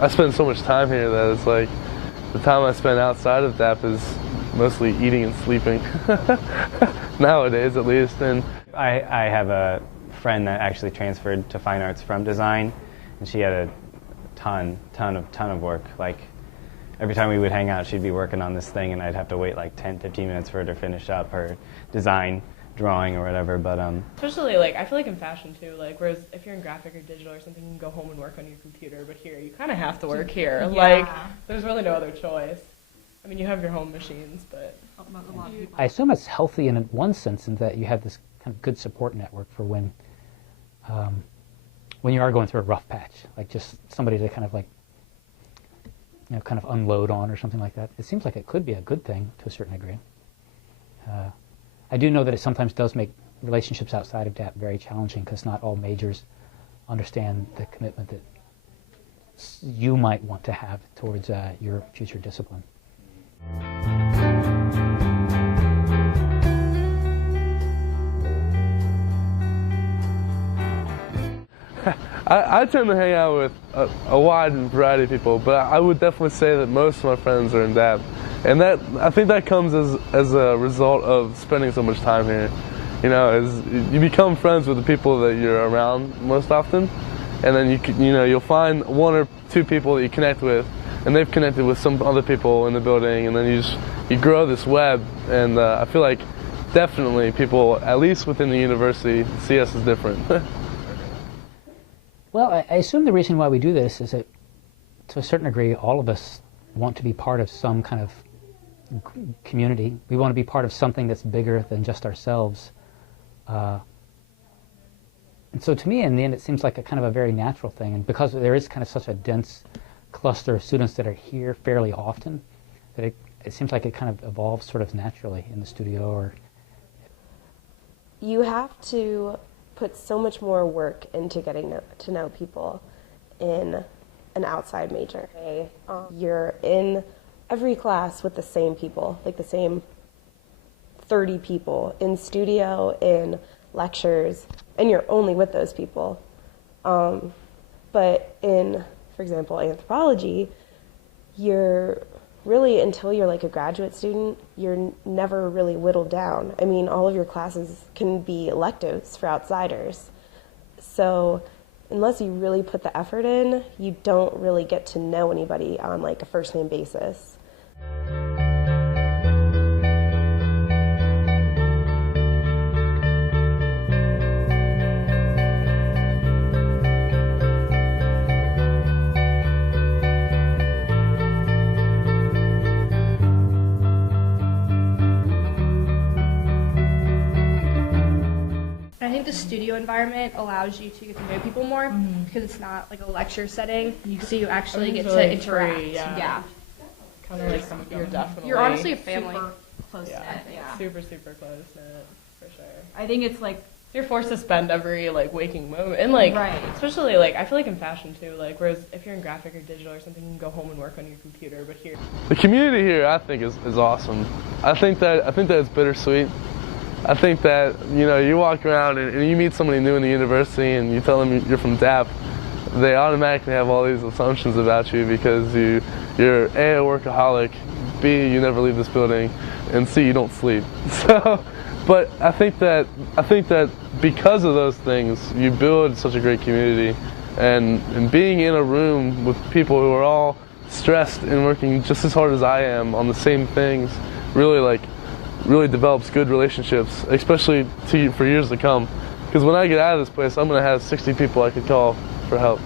I spend so much time here that it's like the time I spend outside of DAP is mostly eating and sleeping, nowadays at least. And I have a friend that actually transferred to fine arts from design, and she had a ton of work. Like, every time we would hang out, she'd be working on this thing, and I'd have to wait like 10-15 minutes for her to finish up her design drawing or whatever. But especially, like, I feel like in fashion too, like, whereas if you're in graphic or digital or something, you can go home and work on your computer, but here you kind of have to work here. Yeah. Like, there's really no other choice. I mean, you have your home machines, but I assume it's healthy in one sense, in that you have this kind of good support network for when you are going through a rough patch, like just somebody to kind of like, you know, kind of unload on or something like that. It seems like it could be a good thing to a certain degree. I do know that it sometimes does make relationships outside of DAP very challenging, because not all majors understand the commitment that you might want to have towards your future discipline. I tend to hang out with a wide variety of people, but I would definitely say that most of my friends are in DAP. And that, I think that comes as a result of spending so much time here. You know, as you become friends with the people that you're around most often, and then you'll find one or two people that you connect with, and they've connected with some other people in the building, and then you grow this web. And I feel like definitely people, at least within the university, see us as different. Well, I assume the reason why we do this is that, to a certain degree, all of us want to be part of some kind of community. We want to be part of something that's bigger than just ourselves. And so to me, in the end, it seems like a kind of a very natural thing. And because there is kind of such a dense cluster of students that are here fairly often, that it seems like it kind of evolves sort of naturally in the studio. Or you have to put so much more work into getting to know people in an outside major. You're in every class with the same people, like the same 30 people in studio, in lectures, and you're only with those people. But in, for example, anthropology, you're really, until you're like a graduate student, you're never really whittled down. I mean, all of your classes can be electives for outsiders. So unless you really put the effort in, you don't really get to know anybody on like a first-name basis. I think the studio environment allows you to get to know people more, because it's not like a lecture setting, so you actually get to interact. Free, yeah. Kind of like you're definitely. You're honestly a family. Super close knit. Yeah. Super close knit, for sure. I think it's like You're forced to spend every like waking moment, and like especially like I feel like in fashion too. Like whereas if you're in graphic or digital or something, you can go home and work on your computer. But here, the community here, I think, is awesome. I think that it's bittersweet. I think that, you know, you walk around and you meet somebody new in the university and you tell them you're from DAP, they automatically have all these assumptions about you because you're A, a workaholic, B, you never leave this building, and C, you don't sleep. So, but I think that because of those things, you build such a great community, and being in a room with people who are all stressed and working just as hard as I am on the same things really develops good relationships, especially for years to come. Because when I get out of this place, I'm going to have 60 people I could call for help.